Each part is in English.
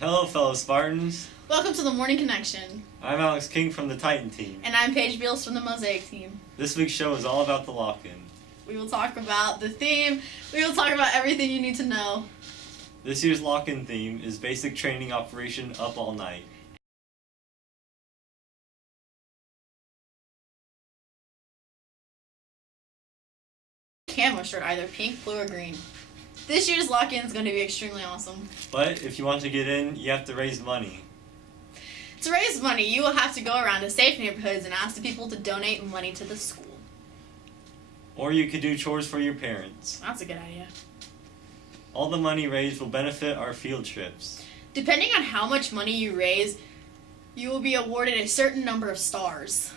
Hello, fellow Spartans. Welcome to the Morning Connection. I'm Alex King from the Titan team. And I'm Paige Beals from the Mosaic team. This week's show is all about the lock-in. We will talk about the theme. We will talk about everything you need to know. This year's lock-in theme is Basic Training Operation Up All Night. Camo shirt, either pink, blue, or green. This year's lock-in is going to be extremely awesome. But if you want to get in, you have to raise money. To raise money, you will have to go around to safe neighborhoods and ask the people to donate money to the school. Or you could do chores for your parents. That's a good idea. All the money raised will benefit our field trips. Depending on how much money you raise, you will be awarded a certain number of stars.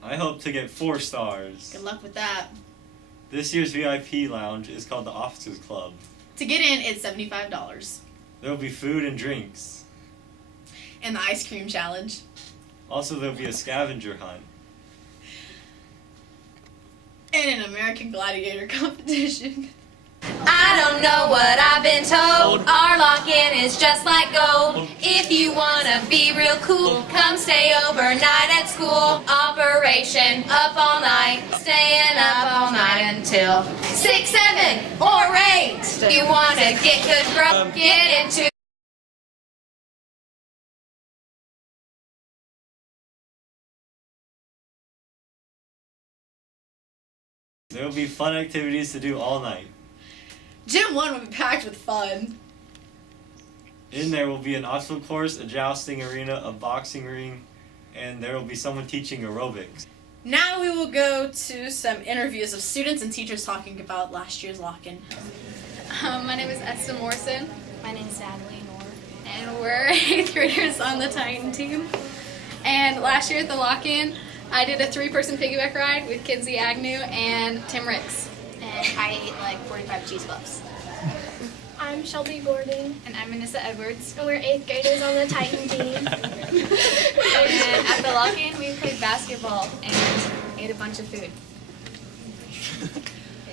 I hope to get 4 stars. Good luck with that. This year's VIP lounge is called the Officers Club. To get in, it's $75. There will be food and drinks. And the ice cream challenge. Also, there will be a scavenger hunt. And an American Gladiator competition. I don't know what I've been told. Our lock-in is just like gold. If you wanna be real cool, come stay overnight at school. Operation Up All Night, staying up all night until 6, 7, or 8. You wanna get good growth, get into. There will be fun activities to do all night. Gym 1 will be packed with fun. In there will be an obstacle course, a jousting arena, a boxing ring, and there will be someone teaching aerobics. Now we will go to some interviews of students and teachers talking about last year's lock-in. My name is Esther Morrison. My name is Natalie Noor. And we're 8th graders on the Titan team. And last year at the lock-in, I did a 3-person piggyback ride with Kinsey Agnew and Tim Ricks. And I ate like 45 cheese puffs. I'm Shelby Gordon. And I'm Anissa Edwards. And we're 8th graders on the Titan team. And at the lock-in, we played basketball and ate a bunch of food.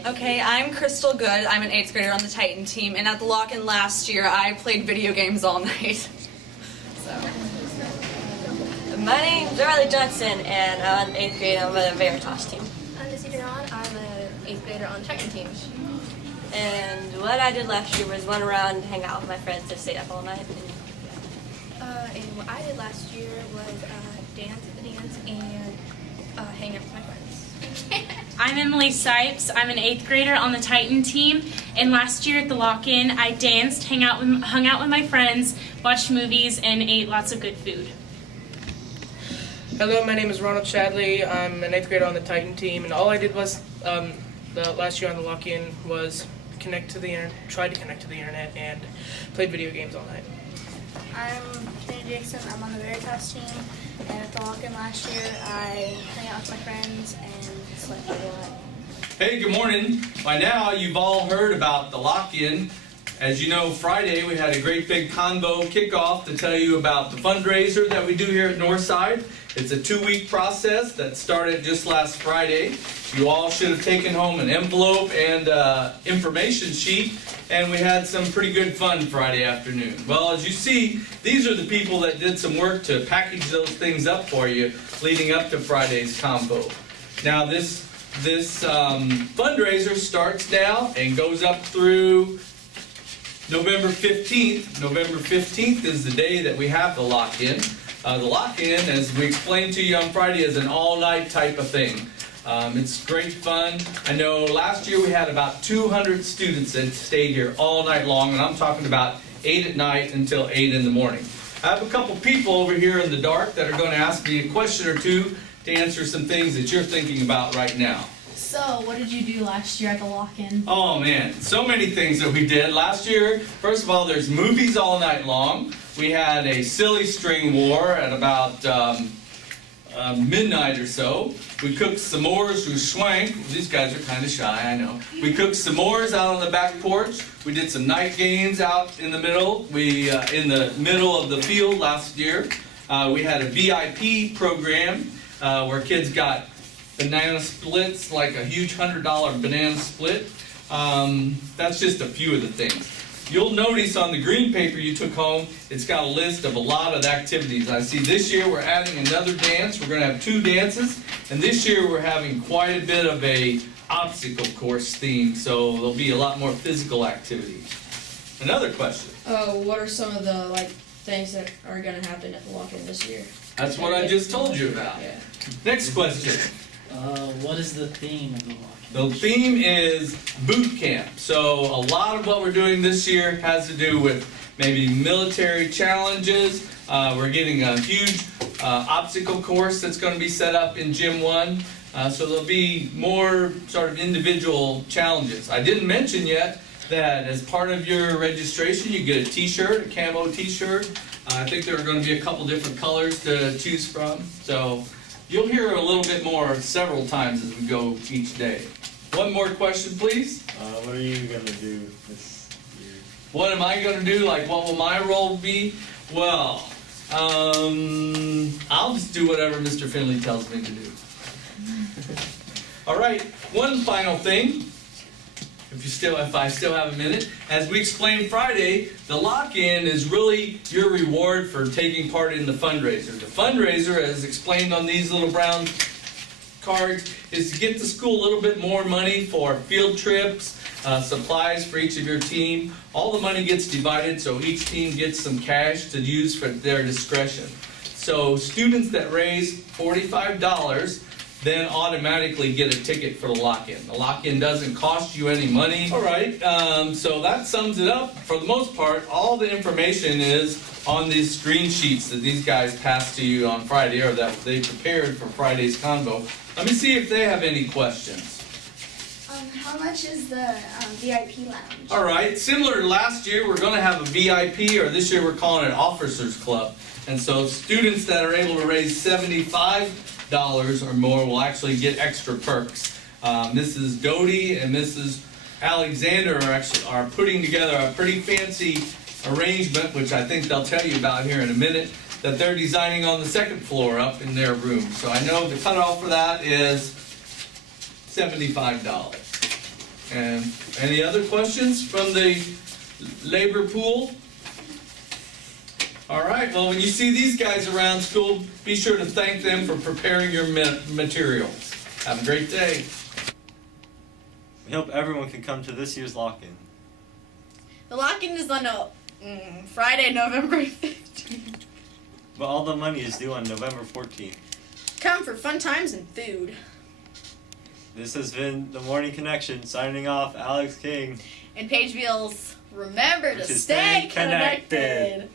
Okay, I'm Crystal Good. I'm an 8th grader on the Titan team, and at the lock-in last year, I played video games all night. My name's Riley Johnson, and I'm an 8th grader on the Veritas team. I'm Missy Duran. I'm an 8th grader on the Titan team. And what I did last year was run around and hang out with my friends to stay up all night. And what I did last year was dance at the dance and hang out with my friends. I'm Emily Sipes. I'm an 8th grader on the Titan team, and last year at the lock-in, I danced, hung out with my friends, watched movies, and ate lots of good food. Hello, my name is Ronald Shadley. I'm an 8th grader on the Titan team, and all I did was the last year on the lock-in was tried to connect to the internet and played video games all night. I'm Trinity Jackson. I'm on the Veritas team. And at the lock-in last year, I hung out with my friends and slept a lot. Hey, good morning. By now, you've all heard about the lock-in. As you know, Friday we had a great big convo kickoff to tell you about the fundraiser that we do here at Northside. It's a 2-week process that started just last Friday. You all should have taken home an envelope and information sheet, and we had some pretty good fun Friday afternoon. Well, as you see, these are the people that did some work to package those things up for you leading up to Friday's combo. Now, this fundraiser starts now and goes up through November 15th. November 15th is the day that we have the lock-in. The lock-in, as we explained to you on Friday, is an all-night type of thing. It's great fun. I know last year we had about 200 students that stayed here all night long, and I'm talking about 8 at night until 8 in the morning. I have a couple people over here in the dark that are going to ask me a question or two to answer some things that you're thinking about right now. So, what did you do last year at the lock-in? Oh man, so many things that we did. Last year, first of all, there's movies all night long. We had a silly string war at about midnight or so. We cooked s'mores with Schwank. These guys are kind of shy, I know. We cooked s'mores out on the back porch. We did some night games out in the middle. In the middle of the field last year. We had a VIP program. where kids got banana splits, like a huge $100 banana split. That's just a few of the things. You'll notice on the green paper you took home, it's got a list of a lot of the activities. I see this year we're adding another dance. We're going to have 2 dances. And this year we're having quite a bit of a obstacle course theme, so there'll be a lot more physical activity. Another question. What are some of the things that are going to happen at the lock-in this year? That's what I just told you about. Yeah. Next question. What is the theme of the lock-in? The theme is boot camp. So a lot of what we're doing this year has to do with maybe military challenges. We're getting a huge obstacle course that's going to be set up in Gym 1. So there'll be more sort of individual challenges. I didn't mention yet that as part of your registration you get a t-shirt, a camo t-shirt. I think there are going to be a couple different colors to choose from. So you'll hear a little bit more several times as we go each day. One more question, please. What are you going to do this year? What am I going to do? Like, what will my role be? Well, I'll just do whatever Mr. Finley tells me to do. All right, one final thing. If I still have a minute. As we explained Friday, the lock-in is really your reward for taking part in the fundraiser. The fundraiser, as explained on these little brown cards, is to get the school a little bit more money for field trips, supplies for each of your team. All the money gets divided, so each team gets some cash to use for their discretion. So students that raise $45 then automatically get a ticket for the lock-in. The lock-in doesn't cost you any money. All right, so that sums it up. For the most part, all the information is on these screen sheets that these guys passed to you on Friday, or that they prepared for Friday's convo. Let me see if they have any questions. How much is the VIP lounge? All right, similar to last year, we're going to have a VIP, or this year we're calling it Officers Club. And so students that are able to raise $75 or more will actually get extra perks. Mrs. Doty and Mrs. Alexander are putting together a pretty fancy arrangement, which I think they'll tell you about here in a minute, that they're designing on the second floor up in their room. So I know the cutoff for that is $75. And any other questions from the labor pool? All right, well, when you see these guys around school, be sure to thank them for preparing your materials. Have a great day. We hope everyone can come to this year's lock-in. The lock-in is on Friday, November 15th. But all the money is due on November 14th. Come for fun times and food. This has been The Morning Connection. Signing off, Alex King. And Paige Beals, remember to stay connected.